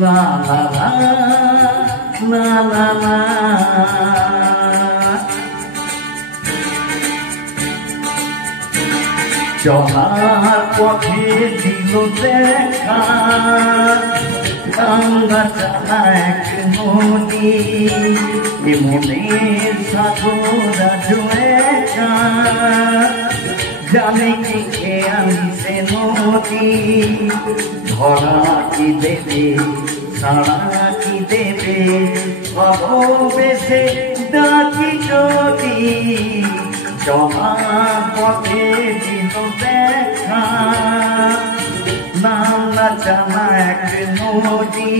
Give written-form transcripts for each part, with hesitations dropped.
La la la, la la la. চলার পথে দিল দেখা গঙ্গা চালা এক নদী মনের সাগরা জুয়েকা জানে কি আমি সে নদী ধরা কি দেবে সারা কি দেবে ভালোবেসে ডাকি যদি চলার পথে দিল দেখা নাম না জানা এক নদী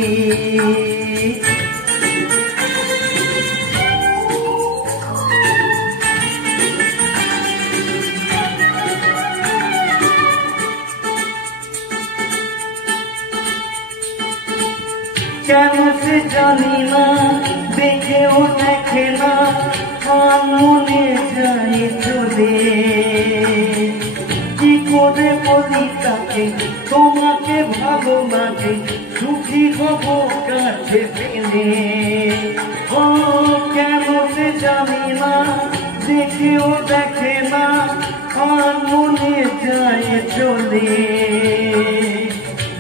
কেন সে জানি না দেখেও দেখে না মনে যায় চলে কি করে বলি তাকে তোমাকে ভালো লাগে সুখী হব কাছে পেলে ও কেন সে জানি না দেখেও দেখে না মনে যায় চলে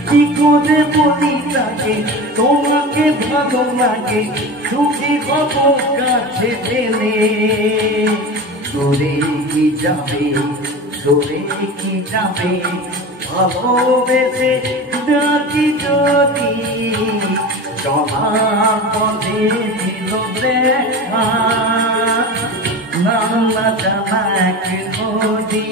কি করে বলি তাকে তোমাকে ভালো লাগে সুখী হব কাছে পেলে দূরে কি যাবে সরে কি যাবে ভালোবেসে ডাকি যদি চলার পথে দিল দেখা নাম না জানা এক নদী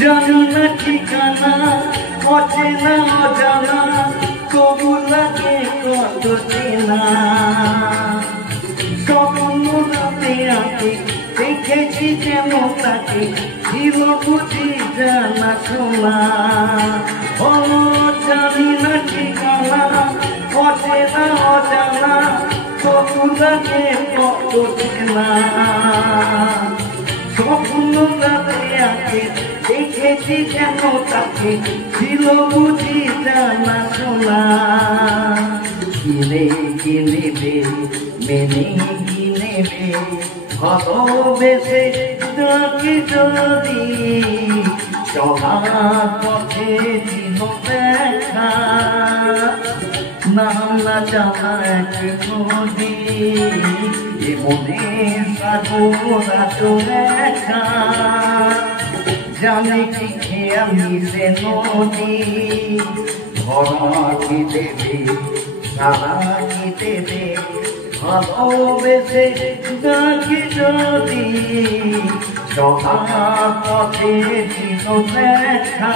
জানো না ঠিকানা অচেনা অজানা তবু লাগে কত চেনা স্বপ্ন রাতে রাতে দেখেছি যেমন তাকে ছিল বুঝি জানা শোনা ও জানি না ঠিকানা অচেনা অজানা তবু লাগে কত চেনা স্বপ্ন রাতে রাতে দেখেছি যেন তাকে ছিল বুঝি জানা শোনা কিনে কি নেবে মেনে কি নেবে ভালোবেসে ডাকি যদি চলার পথে দিল দেখা নাম না জানা এক নদী মনের সাগরা চলেখা জানে কি আমি সে নদী ধরা কি দেবে সারা কি দেবে ভালোবেসে ডাকি যদি চলার পথে দিল দেখা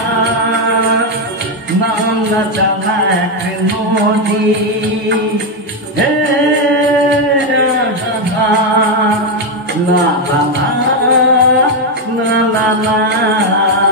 নাম না জানা এক নদী হে la la la la la la